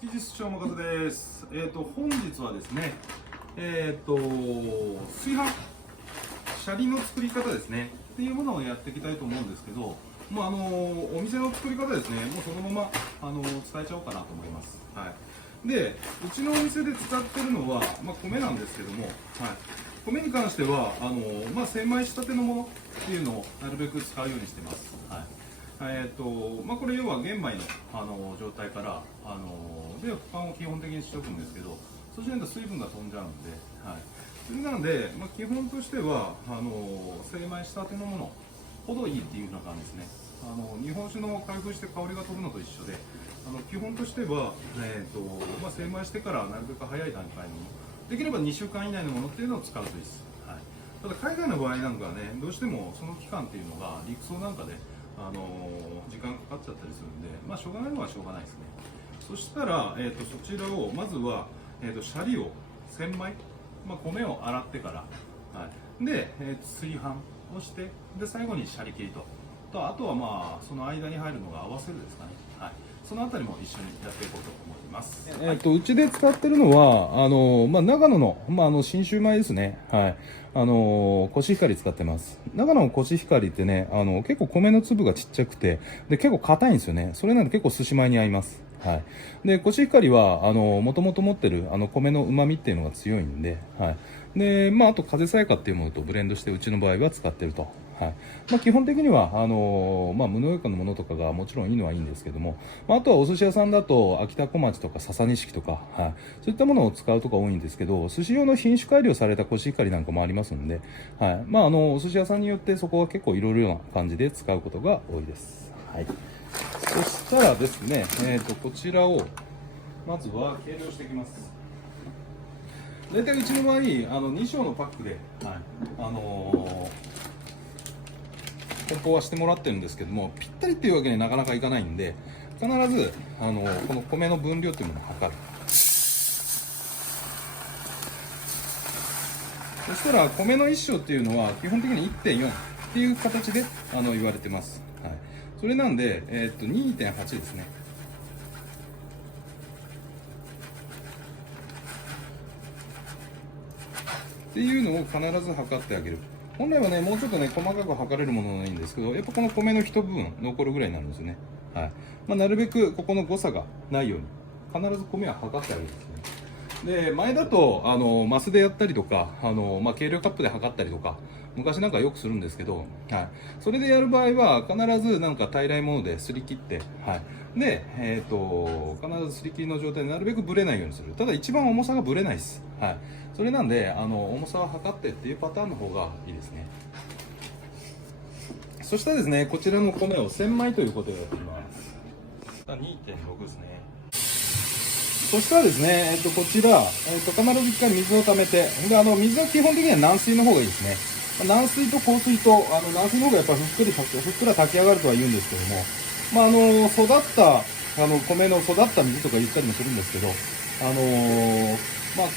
築地市長の方です。本日はですね、炊飯シャリの作り方ですねっていうものをやっていきたいと思うんですけど、もうお店の作り方ですね、もうそのまま伝えちゃおうかなと思います。はい。で、うちのお店で使ってるのは米なんですけども、はい。米に関しては精米したてのものっていうのをなるべく使うようにしてます。はい。これ要は玄米の、状態からで保管を基本的にしておくんですけど、そうしないと水分が飛んじゃうんで、はい、それなので、基本としては精米したてのものほどいいっていうような感じですね。日本酒の開封して香りが飛ぶのと一緒で、基本としては、精米してからなるべく早い段階のもの、できれば2週間以内のものっていうのを使うといいです。はい、ただ海外の場合なんかはね、どうしてもその期間っていうのが陸送なんかで時間かかっちゃったりするんで、しょうがないのはしょうがないですね。そしたら、そちらをまずは、シャリを千枚、米を洗ってから、はい、で、炊飯をして、で最後にシャリ切りと、あとはその間に入るのが合わせるですかね。はい、そのあたりも一緒にやっていこうと思います。うちで使ってるのは長野の、信州米ですね。はい。コシヒカリ使ってます。長野のコシヒカリってね、結構米の粒がちっちゃくて、で、結構硬いんですよね。それなんで結構寿司米に合います。はい。で、コシヒカリは、もともと持ってる、米の旨味っていうのが強いんで、はい。で、あと、風さやかっていうものとブレンドして、うちの場合は使ってると。はい。基本的には、無農薬のものとかがもちろんいいのはいいんですけども、あとはお寿司屋さんだと、秋田小町とか笹錦とか、はい。そういったものを使うとか多いんですけど、寿司用の品種改良されたコシヒカリなんかもありますんで、はい。お寿司屋さんによってそこは結構いろいろな感じで使うことが多いです。はい。そしたらですね、こちらを、まずは計量していきます。大体うちの場合、2升のパックで、はい。梱包はしてもらってるんですけども、ぴったりっていうわけにはなかなかいかないんで、必ずこの米の分量っていうものを測る。そしたら米の1升っていうのは基本的に 1.4 っていう形で言われてます。はい、それなんで、2.8 ですね。っていうのを必ず測ってあげる。本来はね、もうちょっとね、細かく測れるものがいいんですけど、やっぱこの米の一部分残るぐらいなんですよね。はい。なるべくここの誤差がないように、必ず米は測ってあげるんですね。で、前だと、マスでやったりとか、計量カップで測ったりとか、昔なんかよくするんですけど、はい。それでやる場合は、必ずなんか平らいものですり切って、はい。で、必ずすり切りの状態でなるべくブレないようにする。ただ一番重さがブレないです。はい。それなんで、重さを測ってっていうパターンの方がいいですね。そしたらですね、こちらの米を千枚ということでやっていきます。2.6 ですね。そしたらですね、こちら、必ず一回水を溜めて、で、水は基本的には軟水の方がいいですね。軟水と硬水と、軟水の方がやっぱりふっくら炊き上がるとは言うんですけども、育った、米の育った水とか言ったりもするんですけど、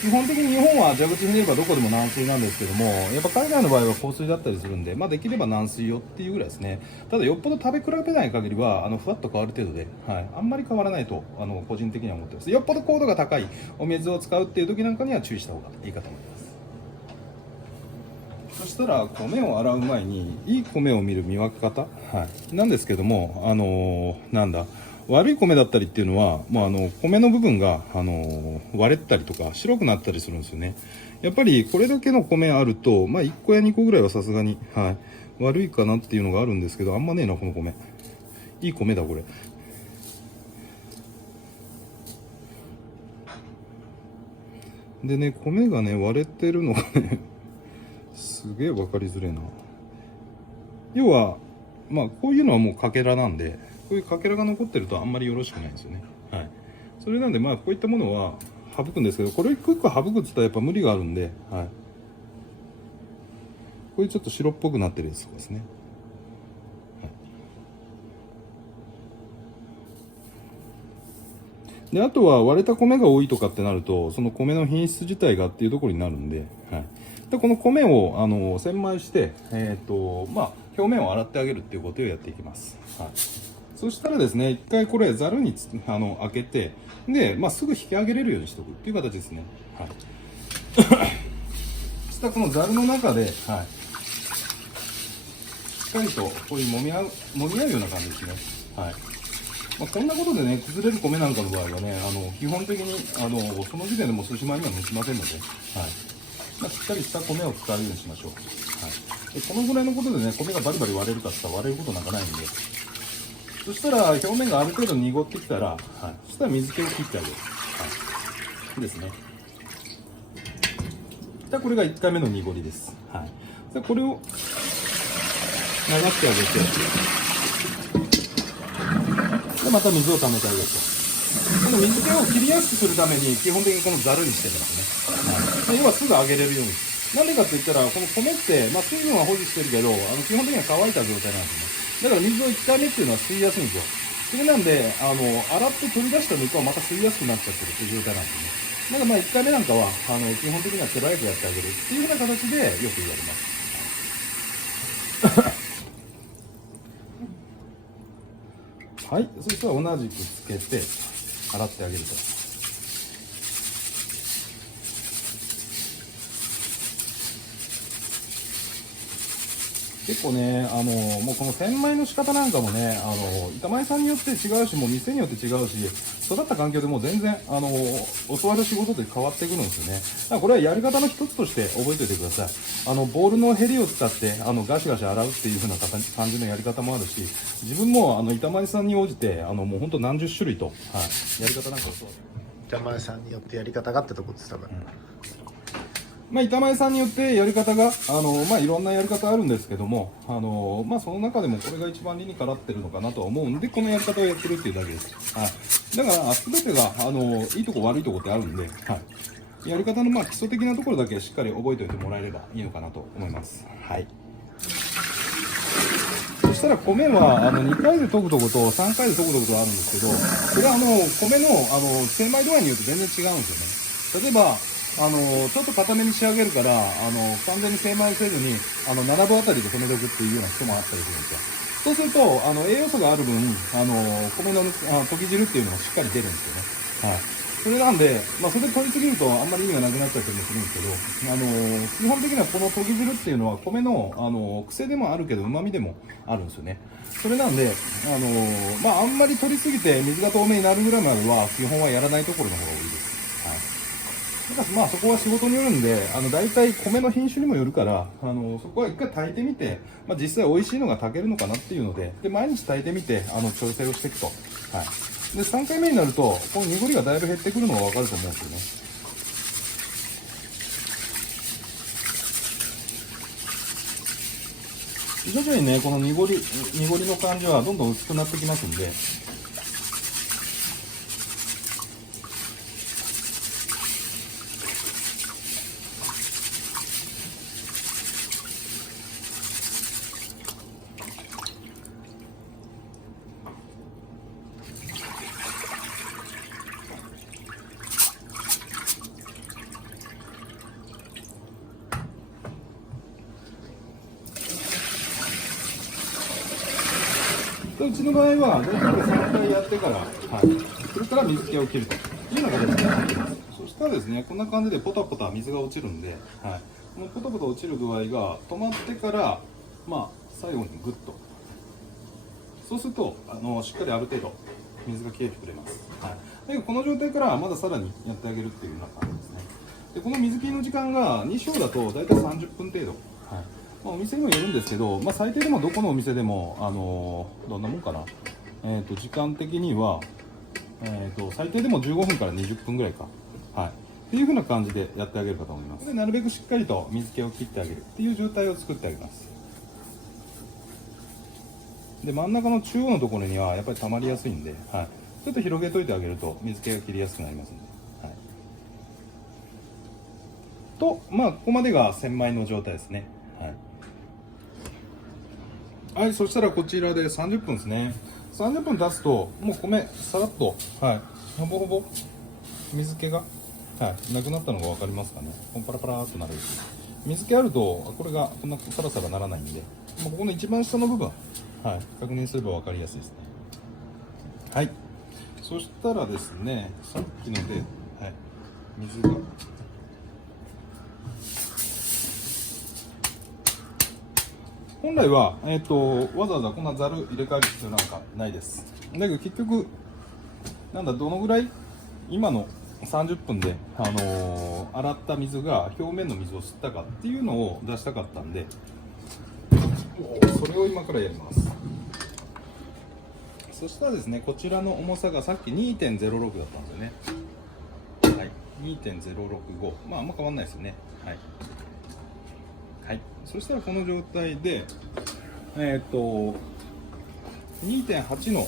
基本的に日本は蛇口ひねればどこでも軟水なんですけども、やっぱ海外の場合は硬水だったりするんで、できれば軟水よっていうぐらいですね。ただよっぽど食べ比べない限りは、ふわっと変わる程度で、はい、あんまり変わらないと、個人的には思ってます。よっぽど高度が高いお水を使うっていう時なんかには注意した方がいいかと思います。そしたら米を洗う前にいい米を見る見分け方、はい、なんですけども、悪い米だったりっていうのは、米の部分が、割れたりとか白くなったりするんですよね。やっぱりこれだけの米あると、1個や2個ぐらいはさすがに、はい、悪いかなっていうのがあるんですけど、あんまねえな、この米。いい米だ、これ。でね、米がね、割れてるのがね、すげえ分かりづれえな。要は、こういうのはもうかけらなんで、こういうかけらが残ってるとあんまりよろしくないんですよね。はい。それなんで、こういったものは省くんですけど、これ一個一個省くって言ったらやっぱ無理があるんで、はい。こういうちょっと白っぽくなってるやつとかですね。はい、で、あとは割れた米が多いとかってなると、その米の品質自体がっていうところになるんで、はい。で、この米を、千枚して、表面を洗ってあげるっていうことをやっていきます。はい。そしたらですね、一回これざるに開けて、で、すぐ引き上げれるようにしておくっていう形ですね。はい。そしたらこのざるの中で、はい、しっかりとこういうもみ合うような感じですね。はい。こんなことでね、崩れる米なんかの場合はね、基本的にその時点でもう寿司米には向きませんので、はい。しっかりした米を使うようにしましょう。はい。でこのぐらいのことでね、米がバリバリ割れるかって言ったら割れることなんかないんで、そしたら表面がある程度濁ってきたら、はい、そしたら水気を切ってあげる。はい。ですね。じゃあこれが1回目の濁りです。はい。じゃあこれを流してあげて、でまた水を溜めてあげると。この水気を切りやすくするために基本的にこのざるにしてますね。はい。要はすぐ揚げれるように。なんでかって言ったら、この米って、水分は保持してるけど、基本的には乾いた状態なんですね。だから水を1回目っていうのは吸いやすいんですよ。それなんで、洗って取り出した肉はまた吸いやすくなっちゃってるっていう状態なんですね。だから1回目なんかは、基本的には手早くやってあげるっていうような形でよく言われます。はい、そしたら同じくつけて洗ってあげると。結構ね、もうこの千枚の仕方なんかもね、板前さんによって違うし、もう店によって違うし、育った環境でもう全然、教わる仕事で変わってくるんですよね。だからこれはやり方の一つとして覚えておいてください。ボールのヘリを使って、ガシガシ洗うっていう風な感じのやり方もあるし、自分も、板前さんに応じて、もう本当何十種類と、はい、やり方なんかをそう。板前さんによってやり方がってとこです、多分。板前さんによってやり方がいろんなやり方あるんですけども、その中でもこれが一番理にかなってるのかなとは思うんで、このやり方をやってるっていうだけです。はい、だから全てがいいとこ悪いとこってあるんで、はい、やり方の基礎的なところだけしっかり覚えておいてもらえればいいのかなと思います。はい。そしたら米は2回で研ぐとこと3回で研ぐとことがあるんですけど、それは米の精米度合いによって全然違うんですよね。例えばちょっと固めに仕上げるから、完全に精米せずに、7分あたりで止めておくっていうような人もあったりするんですよ。そうすると、栄養素がある分、米の溶き汁っていうのがしっかり出るんですよね。はい。それなんで、それで取りすぎるとあんまり意味がなくなっちゃったりもするんですけど、基本的にはこの溶き汁っていうのは米の、癖でもあるけど、旨味でもあるんですよね。それなんで、あんまり取りすぎて水が透明になるぐらいまでは、基本はやらないところの方が多いです。はい。だからそこは仕事によるんで、大体米の品種にもよるから、そこは一回炊いてみて、実際美味しいのが炊けるのかなっていうので、毎日炊いてみて、調整をしていくと。はい。で、3回目になると、この濁りがだいぶ減ってくるのがわかると思うんですよね。徐々にね、この濁りの感じはどんどん薄くなってきますんで、うちの場合は、大体3回やってから、はい、それから水気を切るというような形でやっています。そしたらですね、こんな感じでポタポタ水が落ちるんで、はい、このポタポタ落ちる具合が止まってから、最後にグッと。そうすると、しっかりある程度水が消えてくれます。はい、でこの状態からまださらにやってあげるっていうような感じですね。でこの水切りの時間が2升だと大体30分程度。はい、お店にもよるんですけど、最低でもどこのお店でも、どんなもんかな、時間的には、最低でも15分から20分ぐらいか、はい、っていう風な感じでやってあげるかと思います。でなるべくしっかりと水気を切ってあげるっていう状態を作ってあげます。で真ん中の中央のところにはやっぱり溜まりやすいんで、はい、ちょっと広げといてあげると水気が切りやすくなりますんで、はい、とここまでが千枚の状態ですね。はい、そしたらこちらで30分ですね。30分経つと、もう米、さらっと、はい、ほぼほぼ水気が、はい、なくなったのが分かりますかね。パラパラーっとなる。水気あると、これがこんなサラサラならないんで、ここの一番下の部分、はい、確認すれば分かりやすいですね。はい、そしたらですね、さっきので、はい、水が本来は、わざわざこんなざる入れ替える必要なんかないです。だけど結局どのぐらい今の30分で、洗った水が表面の水を吸ったかっていうのを出したかったんで、それを今からやります。そしたらですね、こちらの重さがさっき 2.06 だったんですよね。はい、2.065、まああんま変わんないですよね。はい、はい、そしたらこの状態で2.8 の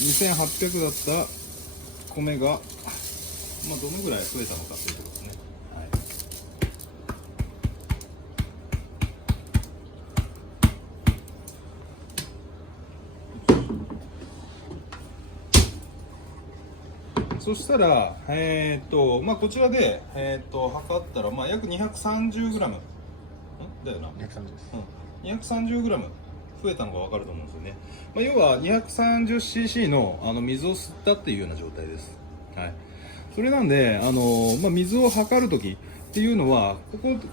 2800だった米が、まあ、どのぐらい増えたのかということですね。はい、そしたら、まあ、こちらで、測ったら、まあ、約 230g だよな。230です。230g 増えたのが分かると思うんですよね。まあ、要は 230cc の、水を吸ったっていうような状態です。はい、それなんで、まあ、水を測るときっていうのは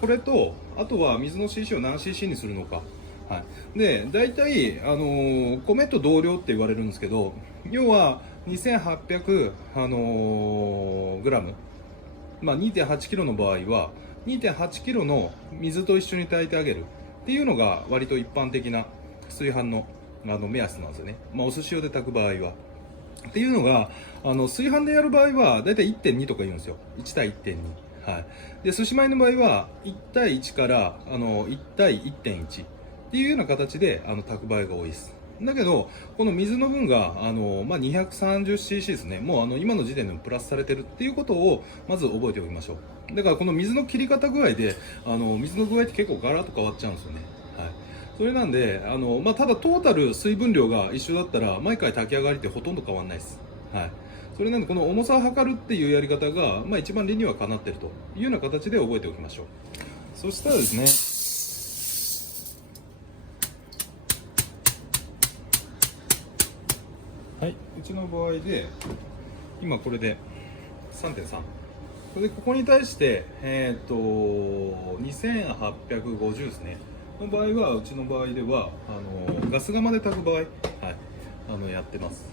これと、あとは水の cc を何 cc にするのか。はい、で大体、米と同量って言われるんですけど、要は2800、グラム、まあ、2.8 キロの場合は2.8 キロの水と一緒に炊いてあげるっていうのが割と一般的な炊飯の目安なんですよね。まあ、お寿司用で炊く場合はっていうのが、炊飯でやる場合はだいたい 1.2 とか言うんですよ。1対 1.2。はい、で寿司米の場合は1対1から1対 1.1 っていうような形で炊く場合が多いです。だけどこの水の分がまあ、230cc ですね。もう今の時点でもプラスされてるっていうことをまず覚えておきましょう。だからこの水の切り方具合で水の具合って結構ガラッと変わっちゃうんですよね。はい、それなんでまあ、ただトータル水分量が一緒だったら毎回炊き上がりってほとんど変わらないです。はい、それなんでこの重さを測るっていうやり方が、まあ、一番理にはかなってるというような形で覚えておきましょう。そしたらですね、はい、うちの場合で今これで 3.3、 これでここに対して2850ですねの場合は、うちの場合ではガス釜で炊く場合、はい、やってます。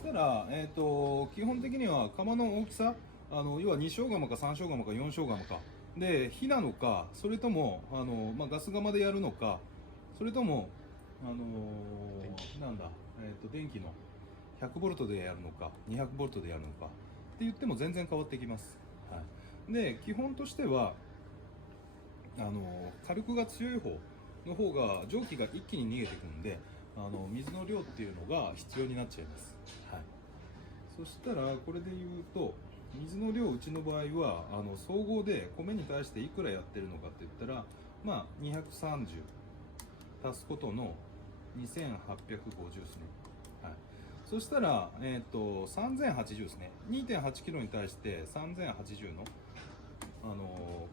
そしたら、基本的には釜の大きさ、要は2升釜か3升釜か4升釜かで火なのか、それともまあ、ガス釜でやるのか、それともなんだ、電気の100ボルトでやるのか200ボルトでやるのかって言っても全然変わってきます。はい、で基本としては火力が強い方の方が蒸気が一気に逃げていくんで水の量っていうのが必要になっちゃいます。はい、そしたらこれで言うと水の量、うちの場合は総合で米に対していくらやってるのかって言ったら、まあ、230足すことの2850ですね。はい、そしたら、3080ですね。 2.8 キロに対して3080の、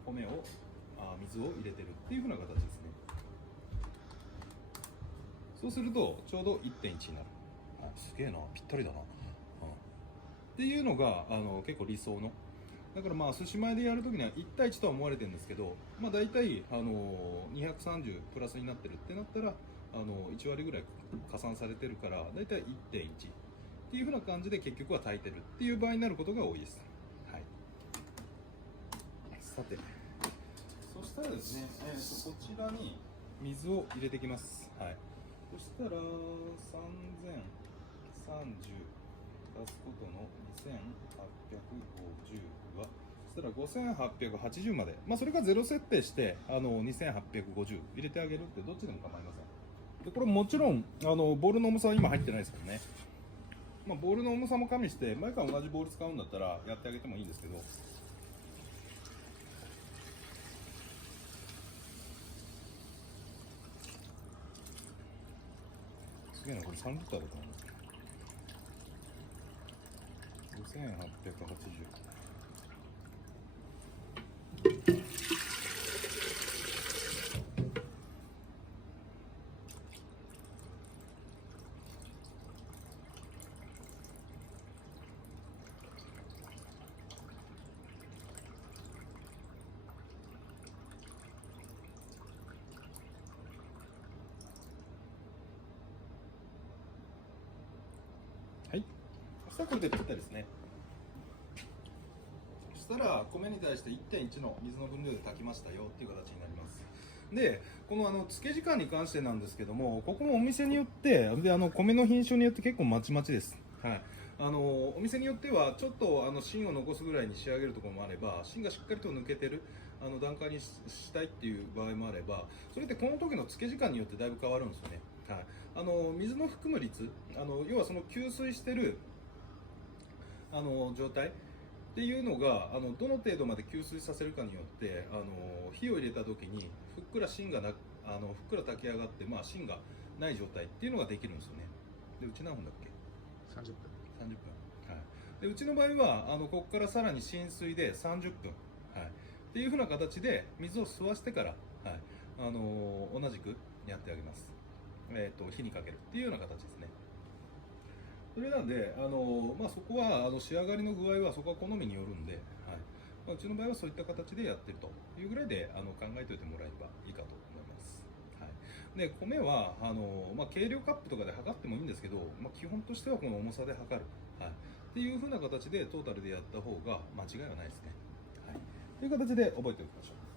米を水を入れてるっていう風な形ですね。そうするとちょうど 1.1 になる。すげえな、ぴったりだな、っていうのが結構理想の。だからまあ寿司前でやるときには1対1とは思われてるんですけど、まあ、大体230プラスになってるってなったら1割ぐらい加算されてるから、大体 1.1 っていう風な感じで結局は炊いてるっていう場合になることが多いです。はい、さて、そしたらですね、こちらに水を入れていきます。はい、そしたら3030足すことの2850は、そしたら5880まで、まあ、それが0設定して2850入れてあげるってどっちでも構いません。でこれもちろんボールの重さは今入ってないですけどね、まあ、ボールの重さも加味して毎回同じボール使うんだったらやってあげてもいいんですけど、すげえな、これ3リッターだと思う。5880、さあこれでぴったりですね。そしたら米に対して 1.1 の水の分量で炊きましたよっていう形になります。でこの漬け時間に関してなんですけども、ここもお店によってで米の品種によって結構まちまちです。はい、お店によってはちょっと芯を残すぐらいに仕上げるところもあれば、芯がしっかりと抜けてる段階にしたいっていう場合もあれば、それってこの時の漬け時間によってだいぶ変わるんですよね。はい、水の含む率、要はその吸水してる状態っていうのがどの程度まで吸水させるかによって火を入れた時にふっくら芯がなふっくら炊き上がって、芯がない状態っていうのができるんですよね。でうち何分だっけ30分。30分、はい、でうちの場合はここからさらに浸水で30分、はい、っていうふうな形で水を吸わしてから、はい、同じくやってあげます。火にかけるっていうような形ですね。それなんで、そこは仕上がりの具合はそこは好みによるんで、はいうちの場合はそういった形でやってるというぐらいで考えておいてもらえればいいかと思います。はい、で米は計量カップとかで測ってもいいんですけど、基本としてはこの重さで測る、はい、っていう風な形でトータルでやった方が間違いはないですね。はい、という形で覚えておきましょう。